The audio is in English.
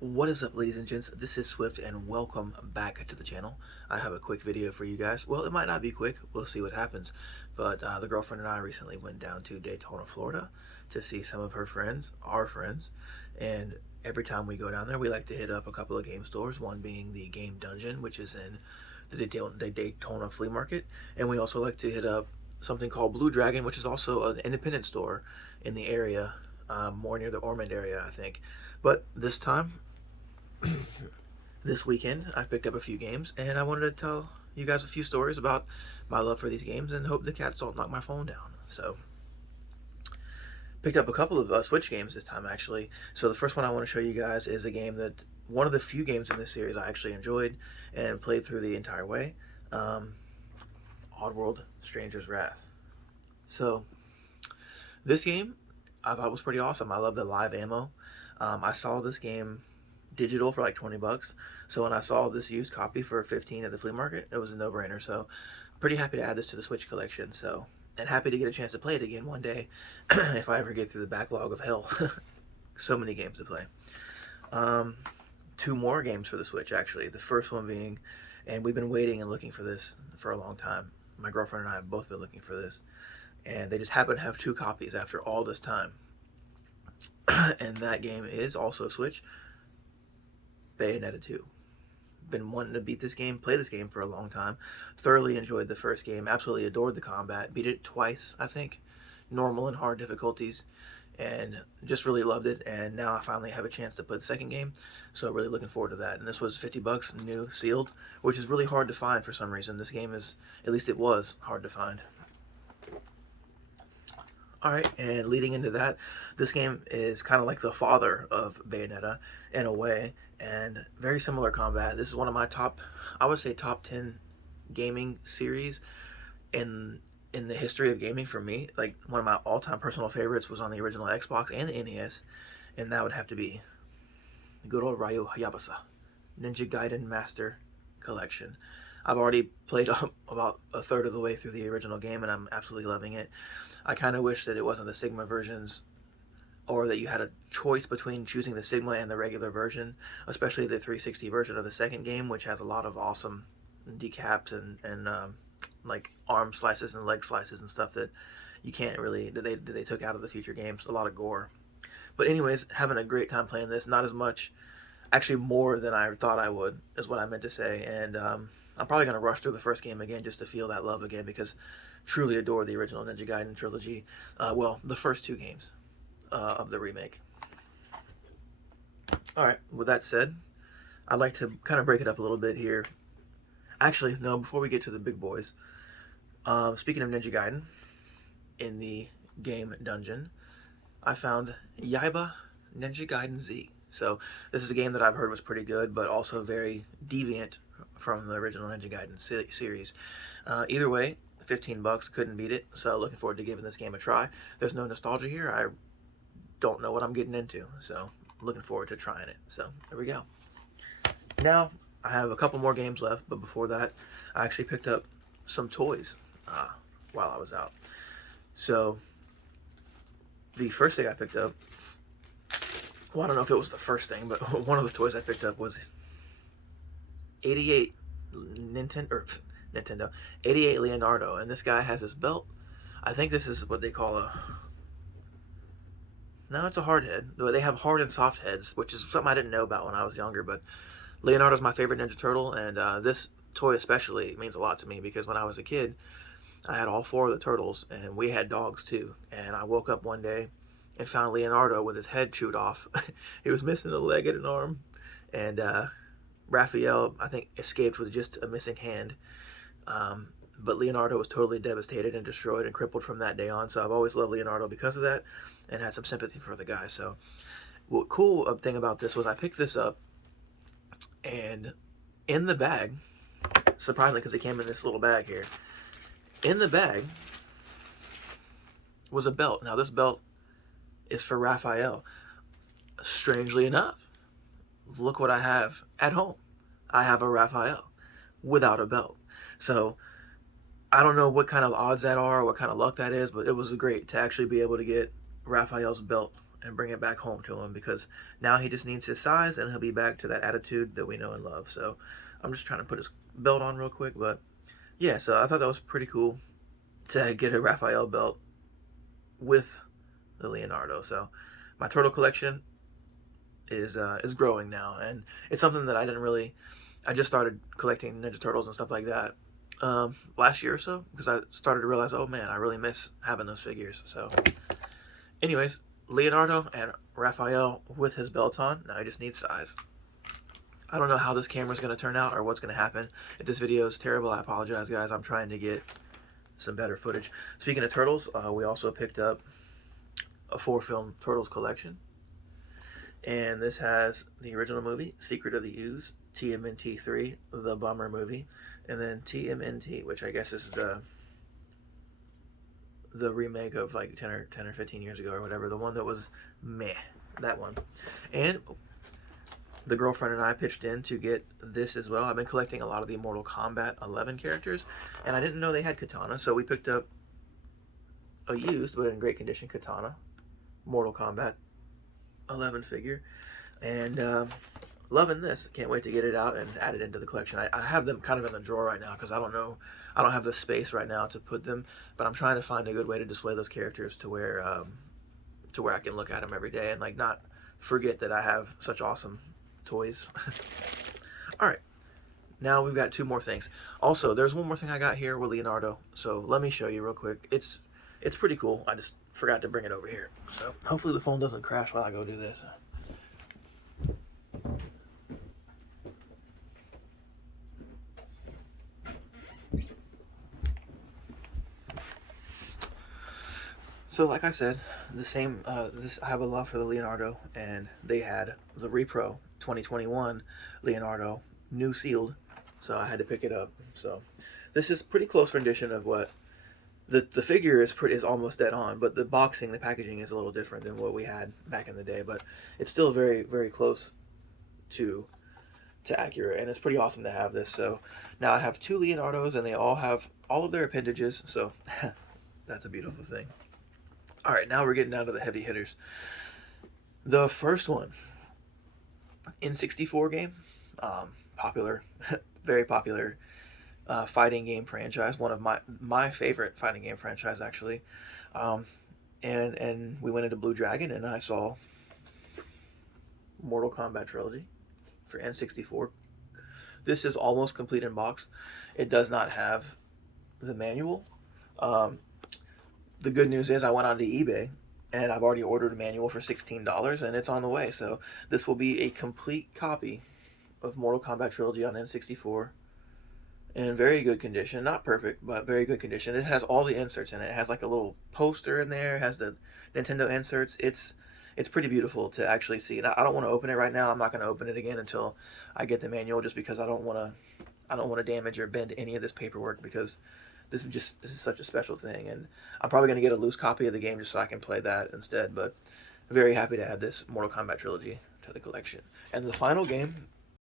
What is up, ladies and gents? This is Swift and welcome back to the channel. I have a quick video for you guys. Well, it might not be quick, we'll see what happens. But the girlfriend and I recently went down to Daytona, Florida to see some of her friends, our friends. And every time we go down there, we like to hit up a couple of game stores, one being the Game Dungeon, which is in the Daytona flea market. And we also like to hit up something called Blue Dragon, which is also an independent store in the area, more near the Ormond area, I think. But this time, this weekend, I picked up a few games, and I wanted to tell you guys a few stories about my love for these games and hope the cats don't knock my phone down. So, picked up a couple of Switch games this time, actually. So, the first one I want to show you guys is a game that one of the few games in this series I actually enjoyed and played through the entire way. Oddworld Stranger's Wrath. So, this game I thought was pretty awesome. I love the live ammo. I saw this game digital for like 20 bucks. So when I saw this used copy for 15 at the flea market, it was a no-brainer. So pretty happy to add this to the Switch collection. So, and happy to get a chance to play it again one day if I ever get through the backlog of hell. So many games to play. Two more games for the Switch, actually. The first one being, and we've been waiting and looking for this for a long time. My girlfriend and I have both been looking for this, and they just happen to have two copies after all this time. And that game is also Switch, Bayonetta 2. Been wanting to beat this game, play this game for a long time. Thoroughly enjoyed the first game, absolutely adored the combat, beat it twice, I think, normal and hard difficulties, and just really loved it. And now I finally have a chance to play the second game, so really looking forward to that. And this was 50 bucks, new, sealed, which is really hard to find for some reason. This game is, at least it was, hard to find. Alright, and leading into that, this game is kind of like the father of Bayonetta in a way, and very similar combat. This is one of my top, I would say top 10 gaming series in the history of gaming for me. Like, one of my all-time personal favorites was on the original Xbox and the NES, and that would have to be the good old Ryu Hayabusa Ninja Gaiden Master Collection. I've already played about a third of the way through the original game, and I'm absolutely loving it. I kind of wish that it wasn't the Sigma versions, or that you had a choice between choosing the Sigma and the regular version, especially the 360 version of the second game, which has a lot of awesome decaps and like arm slices and leg slices and stuff that you can't really, that they took out of the future games. A lot of gore. But anyways, having a great time playing this. Not as much, actually more than I thought I would, is what I meant to say. And I'm probably going to rush through the first game again just to feel that love again, because truly adore the original Ninja Gaiden trilogy. Well, the first two games of the remake. Alright, with that said, I'd like to kind of break it up a little bit here. Actually, no, before we get to the big boys, speaking of Ninja Gaiden, in the game dungeon, I found Yaiba Ninja Gaiden Z. So this is a game that I've heard was pretty good, but also very deviant from the original Ninja Gaiden series. Either way, 15 bucks, couldn't beat it, so looking forward to giving this game a try. There's no nostalgia here. I don't know what I'm getting into, so looking forward to trying it. So there we go. Now I have a couple more games left, but before that, I actually picked up some toys while I was out. So the first thing I picked up, well, I don't know if it was the first thing, but one of the toys I picked up was 88 Nintendo 88 Leonardo, and this guy has his belt. I think this is what they call a, no, it's a hard head. They have hard and soft heads, which is something I didn't know about when I was younger, but Leonardo's my favorite Ninja Turtle, and this toy especially means a lot to me because when I was a kid, I had all four of the turtles, and we had dogs too, and I woke up one day and found Leonardo with his head chewed off. He was missing a leg and an arm, and Raphael, I think, escaped with just a missing hand. But Leonardo was totally devastated and destroyed and crippled from that day on, so I've always loved Leonardo because of that and had some sympathy for the guy. So what cool thing about this was I picked this up, and in the bag, surprisingly because it came in this little bag here, in the bag was a belt. Now this belt is for Raphael. Strangely enough, look what I have at home. I have a Raphael without a belt. So I don't know what kind of odds that are or what kind of luck that is, but it was great to actually be able to get Raphael's belt and bring it back home to him, because now he just needs his size and he'll be back to that attitude that we know and love. So I'm just trying to put his belt on real quick, but yeah, so I thought that was pretty cool to get a Raphael belt with the Leonardo. So my turtle collection is growing now, and it's something that I just started collecting Ninja Turtles and stuff like that last year or so, because I started to realize, oh man, I really miss having those figures. So anyways, Leonardo and Raphael with his belt on. Now I just need size. I don't know how this camera's going to turn out or what's going to happen. If this video is terrible, I apologize, guys. I'm trying to get some better footage. Speaking of turtles, we also picked up a 4-film Turtles collection. And this has the original movie, Secret of the Ooze, TMNT 3, the Bummer movie, and then TMNT, which I guess is the remake of like 10 or 15 years ago or whatever, the one that was meh, that one. And the girlfriend and I pitched in to get this as well. I've been collecting a lot of the Mortal Kombat 11 characters, and I didn't know they had Katana, so we picked up a used but in great condition Katana Mortal Kombat 11 figure, and loving this. Can't wait to get it out and add it into the collection. I have them kind of in the drawer right now because I don't have the space right now to put them, but I'm trying to find a good way to display those characters to where I can look at them every day and like not forget that I have such awesome toys. All right, now we've got 2 more things. Also, there's one more thing I got here with Leonardo, so let me show you real quick. It's pretty cool. I just forgot to bring it over here, so hopefully the phone doesn't crash while I go do this. So like I said, I have a love for the Leonardo, and they had the Repro 2021 Leonardo new sealed, so I had to pick it up. So this is pretty close rendition of what the figure is almost dead on, but the packaging is a little different than what we had back in the day, but it's still very, very close to accurate, and it's pretty awesome to have this. So now I have 2 Leonardos, and they all have all of their appendages, so that's a beautiful thing. All right, now we're getting down to the heavy hitters. The first one, N64 game, popular, very popular fighting game franchise. One of my favorite fighting game franchise, actually. And we went into Blue Dragon, and I saw Mortal Kombat Trilogy for N64. This is almost complete in box. It does not have the manual. The good news is I went onto eBay, and I've already ordered a manual for $16, and it's on the way. So this will be a complete copy of Mortal Kombat Trilogy on N64 in very good condition. Not perfect, but very good condition. It has all the inserts in it. It has like a little poster in there. It has the Nintendo inserts. It's pretty beautiful to actually see. And I don't want to open it right now. I'm not going to open it again until I get the manual, just because I don't want to damage or bend any of this paperwork, because this is such a special thing, and I'm probably going to get a loose copy of the game just so I can play that instead. But I'm very happy to add this Mortal Kombat Trilogy to the collection. And the final game